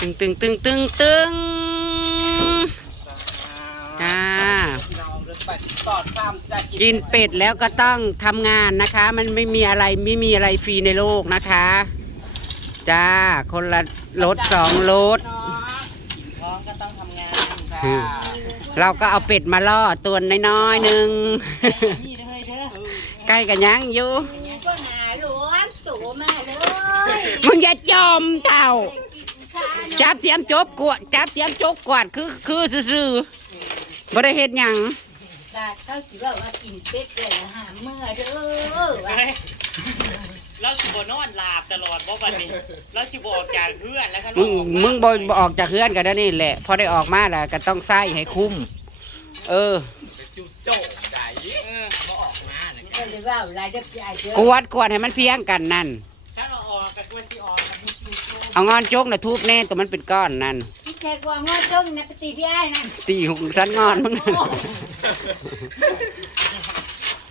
ตึงตึงตึงตึงตึงจ้ากินเป็ดแล้วก็ต้องทำงานนะคะ มันไม่มีอะไรไม่มีอะไรฟรีในโลกนะคะ จ้า คนละรถสองรถท้องก็ต้องทำงานอืมเราก็เอาเป็ดมาล่อตัวน้อยๆหนึ่งนี่เด้อเด้อใกล้กันยังอยู่ก็หาหลวงตู่มาเลยมึงอย่าจมเต่ากินข้าว จับเสียมจบกวดจับเสียมจบกวาดคือคือซื่อๆบ่ได้เฮ็ดหยังดาดเขาสิว่าว่ากินเป็ดเลยหาเมื่อเด้อว่าเราสิบ่นอนหลับตลอดบ่บัดนี้เราสิบ่ออกจากเพื่อนแล้วคันมึงมึงบ่บ่ออกจากเฮือนกันแล้วนี่แหละ พอได้ออกมาแล้วก็ต้องใส่ให้คุ้ม เออ จุดโจ้ใหญ่เออบ่ออกมาเนี่ยก็เลยว่าหลายเด็กใหญ่เด้อกวดกวดให้มันเพียงกันนั่น เอางอนจกน่ะทุบแน่ตัวมันเป็นก้อนนั่นพี่แจกว่างอต้มนะปฏิพี่ไอ้นั่นตีหุงสันงอนมึง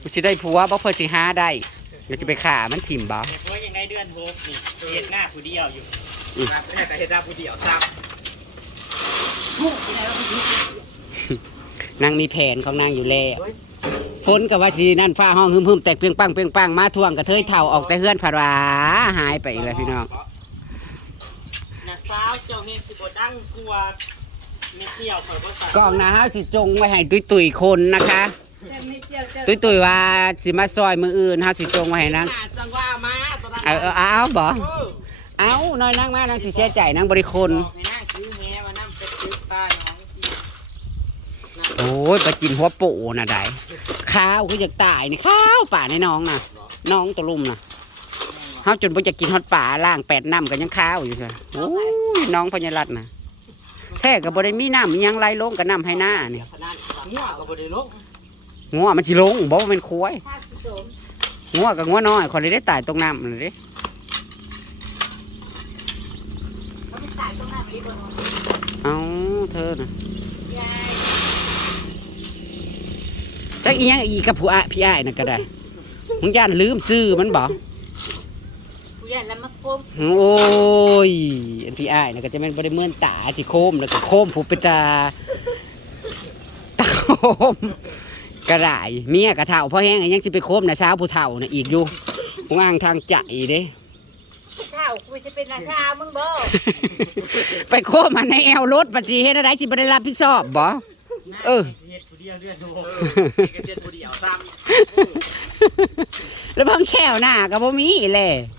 กูสิได้ผัวบ่เพิ่นสิหาได้เดี๋ยวสิไปฆ่ามันถิ่มบ่เนี่ยเพราะยังได้เดือนหกนี่เฮ็ดหน้าผู้เดียวอยู่รับแค่แต่เฮ็ดรับผู้เดียวซับนางมีแผนของนางอยู่แล้วฝนกับว่าสินั่นฟ้าห้องหึมๆแตกเปรียงปังเปรียงปังมาท่วงกระเทยเท่าออกแต่เฮือนผาหายไปอีกแล้วพี่น้อง น่ะสาวเจ้าเฮ็ดสิบ่ดังกลัวไม่เที่ยวข่อยบ่ใส่กองนะฮะสิจงไว้ให้ตุยตุยๆคนนะคะ แต่ไม่เจียวเจ้าตุยตุยๆว่าสิมาซอยมืออื่นฮะสิจงไว้ให้นางจังว่ามาตอนนั้นเออเออเอาบ่เอาน้อยนางมานางสิเสียใจนางบริคน บอกให้นั่งซื้อแฮมานั่งเป็ดซื้อปลาน้องที่โอ้ยปลาจินหัวโปน่ะได้ข้าวคืออยากตายนี่ข้าวป่าในน้องน่ะ น้องตะลุ่มน่ะเฮาจนบ่จะกินฮอดป่าล่างแปดน้ำก็ยังข้าวอยู่ซะโอ้ย น้องพญารัตน์น่ะแท้ก็บ่ได้มีน้ำอิหยังไหลลงกับน้ำให้หน้านี่ขนาดหัวก็บ่ได้ลงงัวมันสิลงบ่ว่าเป็นควายข้าวผสมงัวกับงัวน้อยคนเลยได้ตายตรงน้ำนั่นเด้เขาไม่ตายตรงนั้นอีกคนเอ้าเธอน่ะยายจักอีหยังอีกกับผู้อาพี่อ้ายนั่นก็ได้มึงย่านลืมซื้อมันบ่ผู้ ใหญ่แล้วมาคมโอ้ยอันพี่อ้ายน่ะก็จะเป็นบ่ได้เหมือนตาที่โคมแล้วก็โคมผู้เป็นตาตาโคมกระไรเมียกระเฒ่าพ่อแห้งยังสิไปโคมน่ะสาวผู้เฒ่าน่ะอีกอยู่ว่างทางใจเด้ข้าวกูจะเป็นอาชามึงบ่ไปโคมมันในแอวรถปัจจีเฮ็ดอะไรสิบ่ได้รับผิดชอบบ่เออเฮ็ดผู้เดียวเดือนหกนี่ก็เจ็ดผู้เดียวซ้แล้วเบิ่งแขวหน้าก็บ่มีแหละน่ะส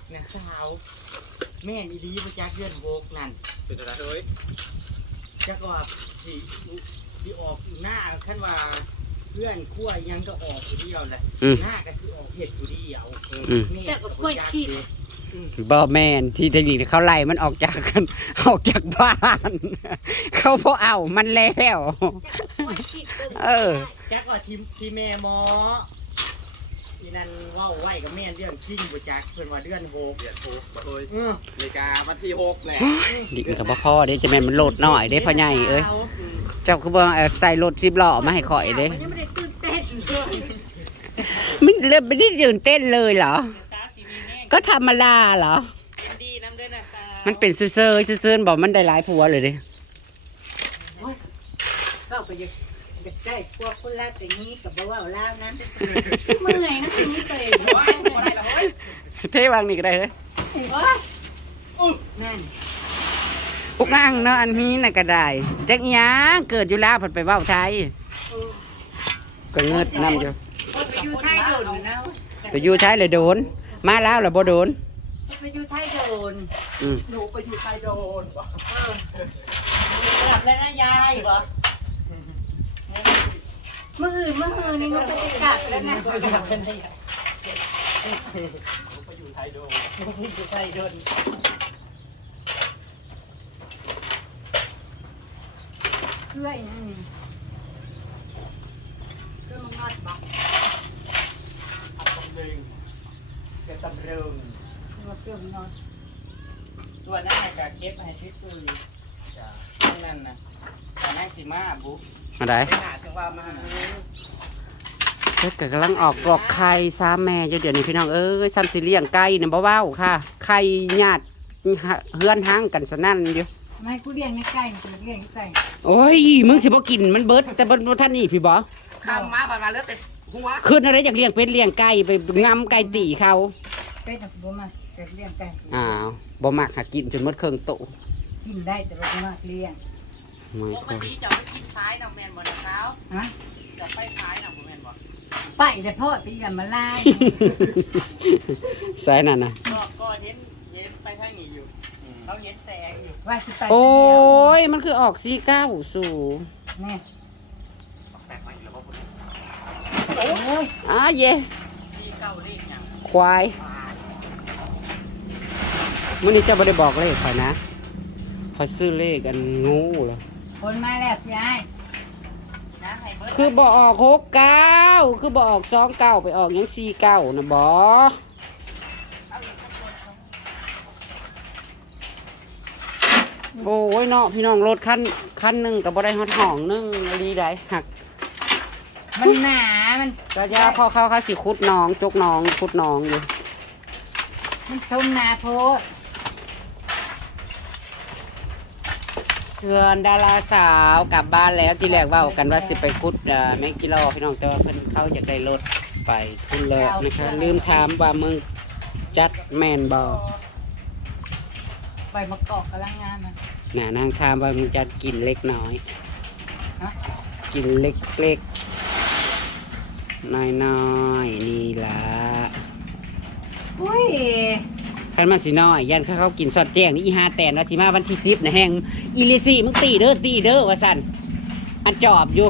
าว แม่นอีดีมาจากเดือนหกนั่นำเป็นอะไรเฮ้ยจักว่าสิสิออกหน้าคันว่าเพื่อนขั้วยังก็ออกผู้เดียวแหละอืม หน้าก็สิออกเฮ็ดผู้เดียวอืม แม่แต่ก็ค่อยคิดบ่แม่นที่เทคนิคเขาไล่มันออกจากกัน ออกจากบ้าน เขาบ่เอามันแล้วค่อยคิดเออ จักว่าทีมทีแม่หมอ อีนั่นเว้าไว้กับแม่นเรื่องจริงบ่จักเพิ่นว่าเดือนหกเดือนหกบ่เฮ้ยเออนาฬิกาวันที่หกแหละดิมันกับพ่อเด้จะแม่นมันโหลดหน่อยเด้พ่อใหญ่เอ้ยเจ้าคือบ่เอ่อใส่รถสิบล้อมาให้ข่อยเด้ มันยังไม่ได้ตื่นเต้นมันเริ่มไม่ได้ตื่นเต้นเลยเหรอสาวสิมีแม่งก็ธรรมดาเหรอ ดีน้ำเด้อนะสาวมันเป็นซื่อๆซื่อๆบอกมันได้หลายผัวเลยเด้เข้าไปจะ จะได้พวกคนลาแต่นี้กับบ่ว่าลาวนั้นเมื่อยนะทีนี้ตัวเองว้ายบ่ได้ละเฮ้ยเทวางนี่ก็ได้เฮ้ยนั่นอุกอ่างเนาะอันนี้น่ะก็ได้จักอีหยังเกิดอยู่แล้วเพิ่นไปเว้าไทยก็เงิดนํอยู่ไปอยู่ไทยโดนนะไปอยู่ไทยเลยโดน มาแล้วแล้วบ่โดนไปอยู่ไทยโดนอืมหนูไปอยู่ไทยโดนบ่กลับแล้วนะยายบ่ มื่ออื่นมื่ออื่นนี่มันก็จะกลับแล้วนะกลับกันได้ยังไปอยู่ไทยโดนอยู่ไทยโดนเพื่อยนั่นเพื่อมันงอดบ่อับตำลึงเก็บตำลึงว่าเพื่อมันงอดส่วนั้นน่ะก็เก็บให้ที่ตู้อยู่จ้ะนั่นน่ะ สิมาบุ๊มาได้ไปหาจังว่ามาเฮ็ดก็กำลังออกกอกไข่ซ้าแม่อยู่เดี๋ยวนี้พี่น้องเอ้ยซ้ำสิเลี้ยงไก่น่ะบ่เว้าค่ะไข่ญาติเฮือนห้างกันสนั่นอยู่มไม่กูเลี้ยงในไก่กูเลี้ยงในไก่โอ้ยมึงสิบ่กินมันเบิดแต่บ่บ่ท่านนี่พี่บ่ข้ามมาผ่านมาเลือดแต่หัวขึ้นอะไรอยากเลี้ยงเป็ดเลี้ยงไก่ไปงำไก่ตีเขาเป็ดน่ะบ่มาเป็ดเลี้ยงไก่อ้าวบ่มักหากินจนหมดเครื่องโตะกินได้แต่บ่มาเลี้ยง ไม่ปค่กอยติจะไปกินซ้ายนะแมนบ่นะเช้าฮะจะไปซ้ายนะบ่แมนบ่ไปแต่พ่อตีอย่ามาลายใส่นั่นน่ะก็ก็เห็นเห็นไปทางนี้อยู่เขาเห็นแสงอยู่ว่าสิไปโอ้ยมันคือออกสีเก้าสู่แม่แปลกไหมหรือว่าบุญโอ้ยอ้าเย่ซีเก้าเลขยังควายมื้อนี้เจ้าบ่ได้บอกเลขข่อยนะข่อยซื้อเลขอันงูเหรอ คนมาแล้วพี่ไอ้นะให้เบิร์ดคือบ่ออกหกเก้าคือบ่ออกสองเก้าไปออกหยังสี่เก้านะบ่โอ้ยเนาะพี่น้องรถคันคันหนึ่งกับบ่ได้ฮอดห้องหนึงดีได้หักมันหนา มันก็ยาพอเข้าเขาสิคุดน้องจกน้องคุดน้องอยู่ มันชมนาโพด เชิญดาราสาวกลับบ้านแล้วที่แรกเว่ากันว่าสิไปคุดเอ่อแมงกิโลพี่น้องแต่ว่าเพิ่นเขาอยากได้รถไปทุนเลิกนะคะลืมถามว่ามึงจัดแมนบอไปมากอกกำลังงานนะน่ะนางถามว่ามึงจัดกินเล็กน้อยฮะกินเล็กเล็กน้อยน้อยๆนี่ล่ะอุ้ย คันมันสิน้อยยันเขาเขากินสอดแจ้งนี่อีห้าแตนว่าสิมาวันที่สิบนะแหงอีลิซี่มึงตีเด้อตีเด้อว่าสันอันจอบอยู่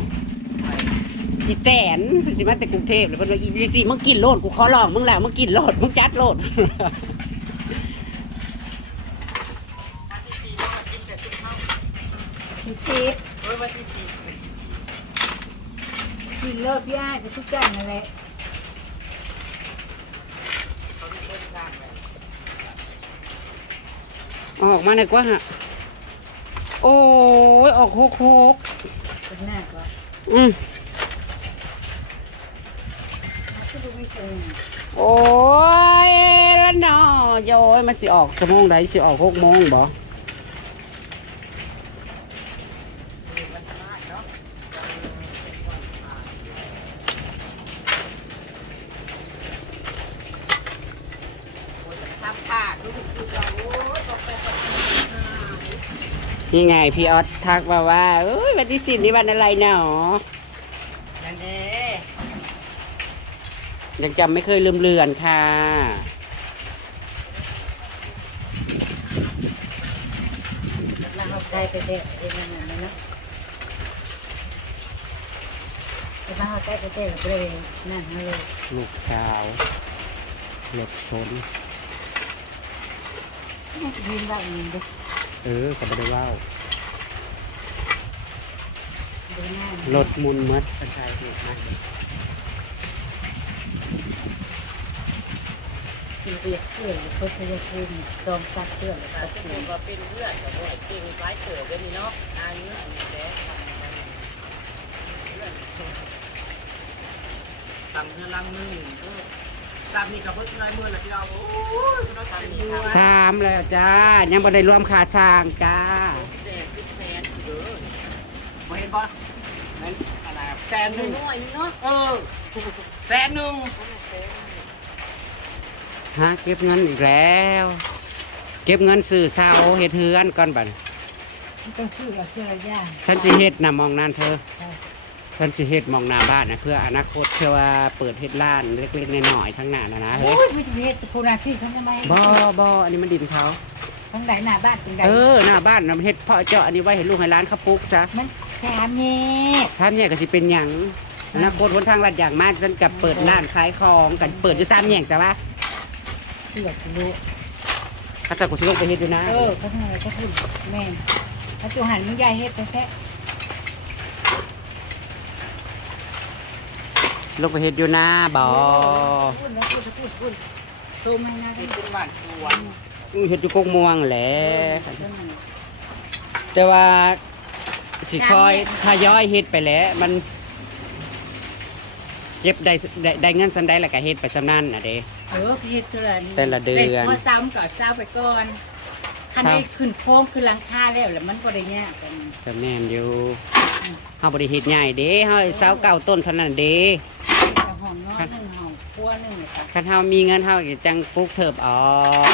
อีแตนเพิ่นสิมาแต่กรุงเทพเลยเพิ่นว่าอีลิซี่มึงกินโลดกูขอลองมึงแล้วมึงกินโลดมึงจัดโลดวันที่สี่ก็กินแต่ซุปข้าวพี่ซีดเฮ้ยวันที่สี่กินเลิกพี่ไอ้จะทุกอย่างนั่นแหละ เขาที่เพิ่มสร้างเลย ออกมาหน่อยกว่าฮะ โอ้ย ออกหกหกเป็นหน้าก็อืมก็ดูไม่เคยโอ้ย แล้วเนาะโยยมันสิออกชั่วโมงใดสิออกหกโมงบ่ มันพลาดเนาะ ทำปากรู้สึกเราโอ้ยตกไปตก นี่ไงพี่ออสทักมาว่าเอ้ยวันที่สิบนี่วันอะไรเนาะนั่นเด้ยังจำไม่เคยลืมเลือนค่ะ มาเอาใจไปเด็กเองนั่นน่ะนะไปมาเอาใจไปเด็กเลยนั่นมาเลยลูกสาวหลบชนยืนได้เองเด้อ เออก็ไม่ได้ว่าวดูหน้ารถมุนมัดเป็นชายเหตุนะคือเรียกเพื่อนเพื่อนจะพูดจอมตัดเพื่อนถ้าตัดจะเพื่บออนกว่าเป็นเพื่อนกับบ่อยจริงคล้ายเกิดเป็นนี่เนาะอายุนี่แหละสั่งเงินลังนึงเออ ตามนี่กับเพิ่งได้เมื่อไหร่ที่เราโอ้ยเราทำนี่ครับสามแล้วจ้า ยังไม่ได้รวมค่าช่างจ้า แดดเป็นแสนเด้อมาเห็นปะนั่นขนาดแสนหนึ่งน้อยเนาะเออแสนหนึ่งฮะเก็บเงินอีกแล้ว เก็บเงินซื้อเสาเฮ็ดเฮือนก่อนบัดต้องซื้อกับเสื้อยางฉันสิเฮ็ดนะมองนั่นเธอ ฉันสิเฮ็ดมองหน้าบ้านนะเพื่ออนาคตเพื่อว่าเปิดเฮ็ดร้านเล็กๆน้อยๆทั้างหน้านะนะโอ้เฮ้ยยไม่จะเฮ็ดโคนาที่เขาทำไมบ่บ่อันนี้มันดินเขาทั้งไหนหน้าบ้านเป็นไงเออหน้าบ้านนะเฮ็ดเพาะเจาะอันนี้ไว้ให้ลูกให้ร้านเขาปลูกซะมันแถมเน่ถ้าเนี่ยก็สิเป็นหยังอนาคตหนทางลัดอย่างมากฉันกับเปิดร้านขายของกันเปิดอยู่ซ้ำแยงแต่ว่าเสือกรู้ข้าจะกูสิลงไปเฮ็ดอยู่นะ เออเขาทำอะไรก็พูดแม่นถ้าจูหันมึงยายเฮ็ดไปแท้ ลงไปเฮ็ดอยู่นะบ่พูดแล้วพูดแล้วพูดพูดโตมาหน้าเป็กันนเป็นบ้านสวนอื้อเฮ็ดอยู่กกม่วงแหละแต่ว่าสิคอยทยอยเฮ็ดไปแหล้วมันเก็บได้ได้ได้เงินสันได้แล้วก็เฮ็ดไปสำนั้นน่ะเด้เออเฮ็ดเท่าไหร่แต่ละเดือนพอซ้ำก็ซ้ำไปก่อน คันได้ขึ้นโค้งขึ้นหลังคาแล้วแล้วมันบ่ได้ยากกันจะแม่นอยู่เฮาบ่ได้เฮ็ดใหญ่เด้เฮาเสาเก่าต้นเท่านั้นเด้ห้องนอนหนึ่งห้องครัวหนึ่งครับคันเฮามีเงินเฮาก็จังปลูกเถิบออก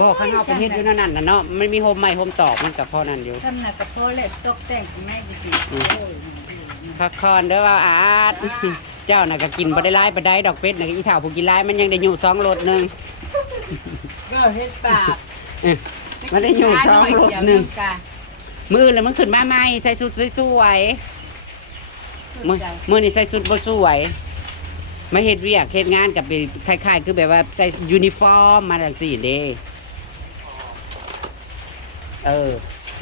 บ่คันเฮาไปเฮ็ดอยู่นั่นน่ะเนาะมันมีโฮมใหม่โฮมตอกมันก็พอนั่นอยู่ทำหนักกระโปรงและตกแต่งไม่ดีโอ้ยพักคอนเด้อว่าอาดเจ้าน่ะก็กินบ่ได้หลายปานใดดอกเป็ดน่ะก็อีเฒ่าผู้กินหลายมันยังได้อยู่สองรสหนึงก็เฮ็ดปากเอ้ย มันได้อยู่สองรสหนึงกะมือแล้วมันขึ้นมาใหม่ใส่สุดสวยๆมืมืออมือนี่ใส่สุดบ่สวยมาเฮ็ดเวียกเฮ็ดงานกับเป็นคล้ายๆ คือแบบว่าใส่ยูนิฟอร์มมาจังซี่เด้เออ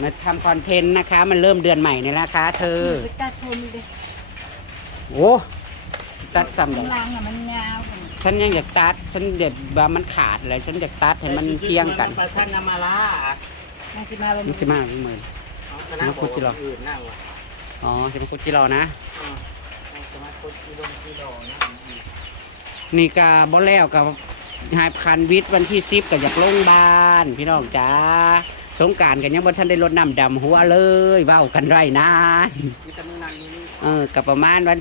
มาทำคอนเทนต์นะคะ มันเริ่มเดือนใหม่นี่ละคะเธอไปตัดผมดิโอ้ตัดซ้ำเลข้ายงล่างน่ะมันยาว ฉันยังอยากตัดฉันเด็ดว่ามันขาดเลยฉันอยากตัดให้มันเพียงกันปลาชันนามาลามันสิมาบ่มันจะมากพี่มือเอาคณะบอกว่าอื่นนั่งว่ะอ๋อจะมาคุดจิรอนะอ่าเอาจะมาคนกิโลกิโลนั่งอีกนี่กาบ่แล้วกับหายคันวิทย์วันที่สิบก็อยากลงบ้าน พี่น้องจ้าสงกรารกันยังบ่ทันได้รดน้ำดำหัวเลยเว้ากันไรนานมีแต่มือนั่งนี่นี่เออกับประมาณวัน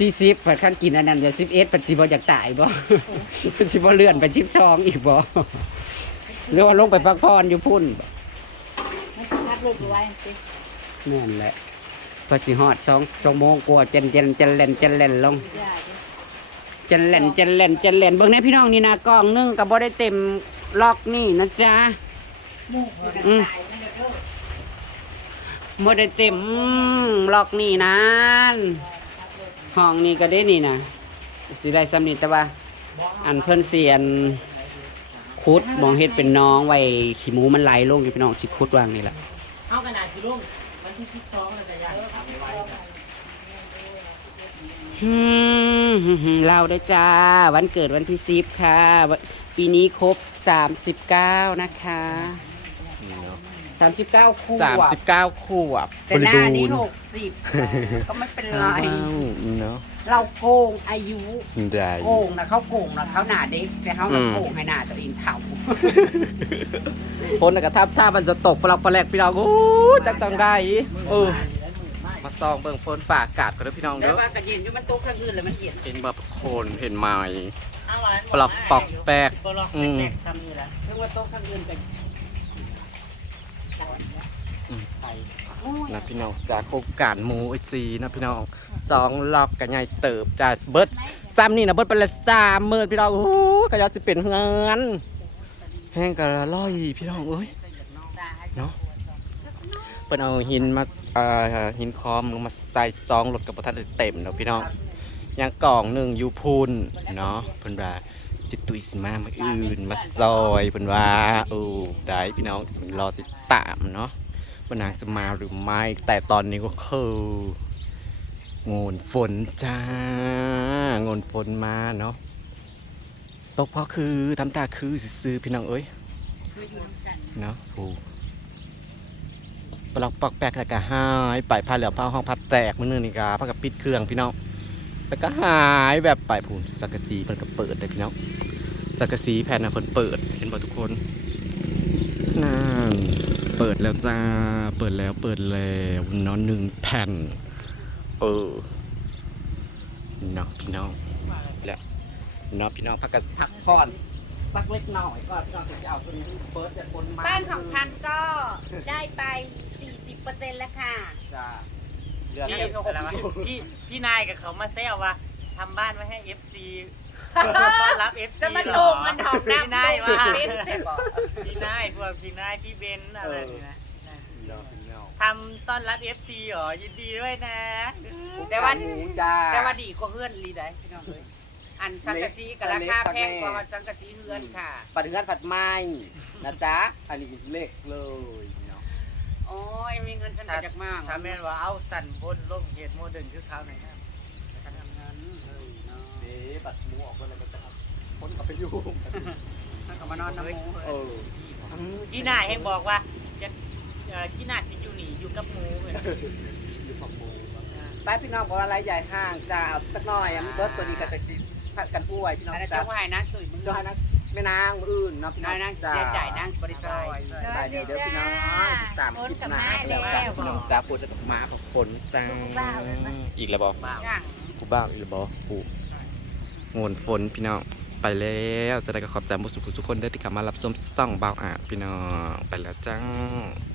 สี่สิบผัดขั้นกินอันนั้นเดี๋ยวสิบเอ็ดปัจจุบันอยากตายบ่ปัจจุบันเลื่อนไปสิบสองอีกบ่หรือว่าลงไปพักผ่อนอยู่พุ่นบ่มันสิพักลูกไว้สิแม่นแหละพอสิฮอดสองสองโมงกว่าเจนเจนเจนเล่นเจนเล่นลงย่าดิเจนเล่นเจนเล่นเจนเล่นเบิ่งในพี่น้องนี่นะกล้องหนึงก็บ่ได้เต็มล็อกนี่นะจ๊ะหมู่เขากันอืมตายไม่ได้เด้อบ่ได้เต็มล็อกนี่นั้น ห้องนี้ก็ได้นี่นะสิได้สำนิทแต่ว่า อันเพิ่นเสียนคุดมองเฮ็ดเป็นน้องไว้ขี้หมูมันไหลลงอยู่พี่น้องสิคุดวางนี่แหละเอากระดาษสิลุงมันที่สิบสองแล้วจะยังทำไม่ไหวจ้ะอืมเราได้อจ้า วันเกิดวันที่สิบค่ะวันปีนี้ครบสามสิบเก้านะคะ สามสิบเก้าคู่สามสิบเก้าขวบแต่หน้านี้หกสิบก็ไม่เป็นไร เนาะเราโกงอายุได้ โกงนะเขาโกงนะเขาหน้าเด็กแต่เขาอืมโกงให้หน้าตัวเองเฒ่าพ้นกระทับถ้ามันจะตกปลักปลาแหลกพี่น้องโอ้ยจังจังได้เออมาซองเบิ่งฝนฝ่าอากาศกันเด้อพี่น้องแต่เด้อว่ากระเย็นอยู่มันโตข้างอื่นเลยมันเย็นเห็นแบบโคนเห็นไม้เอาหวานปลักปอกแปลกปลอกอืมแปลกๆซ้ำนี่แหละเรียกว่าโตข้างอื่นกัน นะพี่น้องจากโครงการหมูไอซีนะพี่น้องสองล็อกกันใหญ่เติบจ้าเบิร์ดซ้ำนี่นะเบิร์ดเป็นละสามหมื่นพี่น้องโอ้โหกระยอดสิเป็นเฮือนแห้งกระล่อยพี่น้องเอ้ยเนาะเพิ่นเอาหินมาเอ่อหินคอมลงมาใส่ซองรถกับประทัดเต็มเนาะพี่น้องยังกล่องหนึ่งยูพูนเนาะเพิ่นว่าจิตุยสิมามาอื่นมาซอยเพิ่นว่าโอ้ได้พี่น้องรอติดตามเนาะ ว่านางจะมาหรือไม่ แต่ตอนนี้ก็คือโงนฝนจ้าโงนฝนมาเนาะตกเพราะคือทำตาคือซื้อพี่น้องเอ้ยเนาะถูปลอกปอกแปกแล้วก็หายไปผ้าเหลืองผ้าห้องพัดแตกมือนึงนี่กาผ้ากับปิดเครื่องพี่น้องแล้วก็หายแบบไปพูนสังกะสีเพิ่นก็เปิดเลยพี่น้องสังกะสีแผ่นนะเพิ่นเปิดเห็นบ่ทุกคนนั่น เปิดแล้วจ้า เปิดแล้วเปิดแล้วเนอนหนึ่งแผ่น เออเนาะพี่น้องแล้วเนาะพี่น้องพักกันพักผ่อนสักเล็กน้อยก็พี่น้องถึงจะเอาตัวนี้เฟิร์สจากคนมาบ้านของฉันก็ได้ไป 40%แล้วค่ะ จ้าเดือนพี่เดียวก็หกอะไรวะสิบพี่พี่นายกับเขามาแซวว่าทำบ้านไว้ให้ FC ต้อนรับ FC จะมาเหรตูมมันหอมพี่น้ำนายตูว่ามเป็นได้บอกพี่นายพวกพี่นายพี่เบนซ์อะไรนี่นะเนาะพี่น้องทำต้อนรับ FC เหรอยินดีด้วยนะ แต่ว่าหมูจ้าแต่ว่าดีกว่าเฮือนลีได้พี่น้องเลยอันสังกะสีกับราคาแพงกว่าสังกะสีเฮือนค่ะปัดเงินผัดไม้นะจ๊ะอันนี้เล็กเลยเนาะโอ้ยมีเงินฉันก็อยากมากถ้าแม่นว่าเอาสั่นบนร่มเขตโมเดิร์นคือเขาหน่อยนะ ทำเงินเลยเนาะ เด้ บัดหมูออกมาแล้วก็จะเอาคนก็ไปยุ่งฉันก็มานอนน้ำหมูเออพี่นายให้บอกว่าจะเอ่อพี่นายสิอยู่นี่อยู่กับหมูเลยอยู่ผักหมูไปพี่น้องบอกว่าอะไรใหญ่ห้างจ้าเอาสักหน่อยอะมันเบิร์ดตัวนี้ก็จะสิพัดกันป่วยพี่น้องอันนั้นจ้าจะว่าให้นะตุ๋ยมึงจะให้นักแม่นางมื้ออื่นเนาะพี่น้นาองยนั่งเสียใจนั่งบริษัทสบายดีเด้อพี่น้องตามคลิปหน้าแล้วจ้ะพี่น้องจ้าปวดจะตกมาผักฝนจ้าอีกแล้วบอกบ้ากูบ้าอีกแล้วบอกกู โงนฝนพี่น้องไปแล้วจะได้ก็ขอบใจมุสุทุกคนได้อที่กลับมารับชมส่องเบาอะพี่น้องไปแล้วจ้า